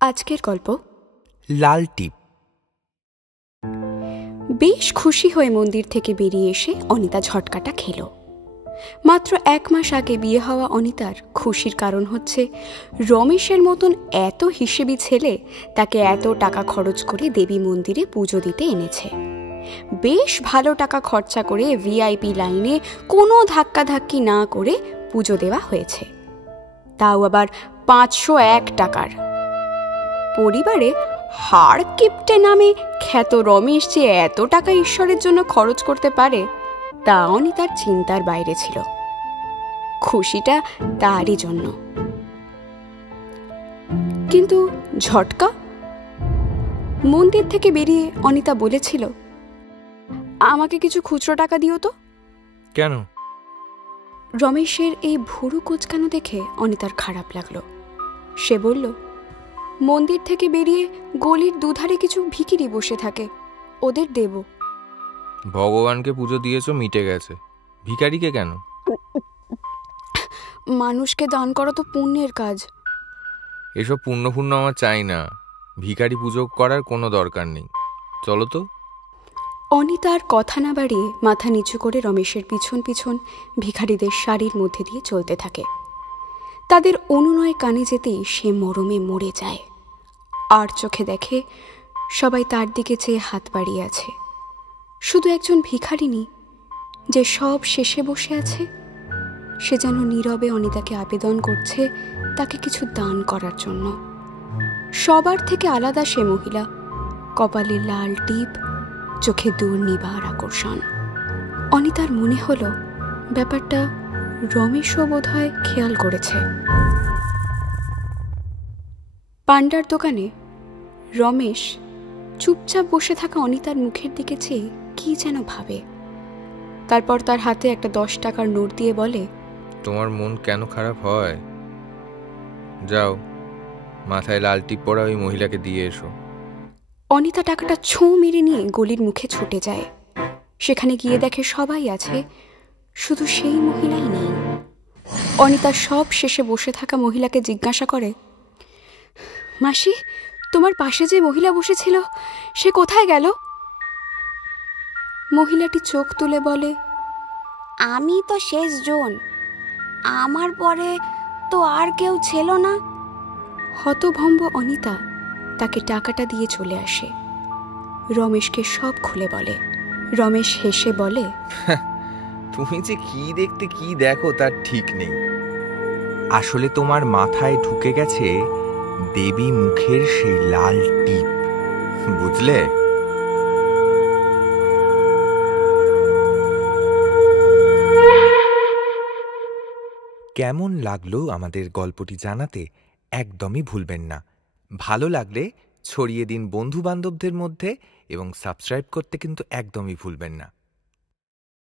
আজকের গল্প লাল টিপ। বেশ খুশি হয়ে মন্দির থেকে বেরিয়ে এসে অনিতা ঝটকাটা খেল। মাত্র 1 মাস আগে বিয়ে হওয়া অনিতার খুশির কারণ হচ্ছে রমেশের মতন এত হিসেবি ছেলে তাকে এত টাকা খরচ করে দেবী মন্দিরে পুজো দিতে এনেছে। বেশ ভালো টাকা খরচা করে ভিআইপি লাইনে কোনো ধাক্কাধাক্কি না করে পুজো দেওয়া হয়েছে, তাও আবার 501 টাকার। পরিবারে হাড় কিপটে নামে খ্যাত রমেশ যে এত টাকা ঈশ্বরের জন্য খরচ করতে পারে তা অনিতার চিন্তার বাইরে ছিল। খুশিটা তারই জন্য। কিন্তু ঝটকা। মন্দির থেকে বেরিয়ে অনিতা বলেছিল, আমাকে কিছু খুচরো টাকা দিও তো। কেন? রমেশের এই ভুরু কোঁচকানো দেখে অনিতার খারাপ লাগলো। সে বলল, মন্দির থেকে বেরিয়ে গলির দুধারে কিছু ভিখিরি বসে থাকে, ওদের দেব। ভগবানকে পুজো দিয়েছো, মিটে গেছে, ভিখারিকে কেন? মানুষকে দান করা তো পুণ্যের কাজ। এসব পুণ্য আমার চাই না, ভিখারি পুজো করার কোনো দরকার নেই, চলো তো। অনিতার কথা না বাড়িয়ে মাথা নিচু করে রমেশের পিছন পিছন ভিখারিদের সারির মধ্যে দিয়ে চলতে থাকে। তাদের অনুনয় কানে যেতেই সে মরমে মরে যায়। আর চোখে দেখে সবাই তার দিকে চেয়ে হাত বাড়িয়ে আছে। শুধু একজন ভিখারিনী যে সব শেষে বসে আছে, সে যেন নীরবে অনিতাকে আবেদন করছে তাকে কিছু দান করার জন্য। সবার থেকে আলাদা সে মহিলা, কপালে লাল টিপ, চোখে দুর্নিবার আকর্ষণ। অনিতার মনে হলো ব্যাপারটা রমেশও বোধহয় খেয়াল করেছে। পান্ডার দোকানে রমেশ চুপচাপ বসে থাকা অনিতার মুখের দিকে চেয়ে কি যেন ভাবে। তারপর তার হাতে একটা 10 টাকার নোট দিয়ে বলে, তোমার মন কেন খারাপ হয়? যাও, মাথায় লাল টিপ পরা ওই মহিলাকে দিয়ে এসো। অনিতা টাকাটা ছোঁ মেরে নিয়ে গলির মুখে ছুটে যায়। সেখানে গিয়ে দেখে সবাই আছে, শুধু সেই মহিলাই নেই। অনিতা সব শেষে বসে থাকা মহিলাকে জিজ্ঞাসা করে, মাসি, তোমার পাশে যে মহিলা বসেছিল সে কোথায় গেল? মহিলাটি চোখ তুলে বলে, আমি তো শেষ জন, আমার পরে তো আর কেউ ছিল না। হতভম্ব অনিতা তাকে টাকাটা দিয়ে চলে আসে। রমেশকে সব খুলে বলে। রমেশ হেসে বলে, তুমি যে কি দেখতে কি দেখো তার ঠিক নেই। আসলে তোমার মাথায় ঢুকে গেছে দেবী মুখের সেই লাল টিপ, বুঝলে? কেমন লাগলো আমাদের গল্পটি জানাতে একদমই ভুলবেন না। ভালো লাগলে ছড়িয়ে দিন বন্ধু বান্ধবদের মধ্যে এবং সাবস্ক্রাইব করতে কিন্তু একদমই ভুলবেন না।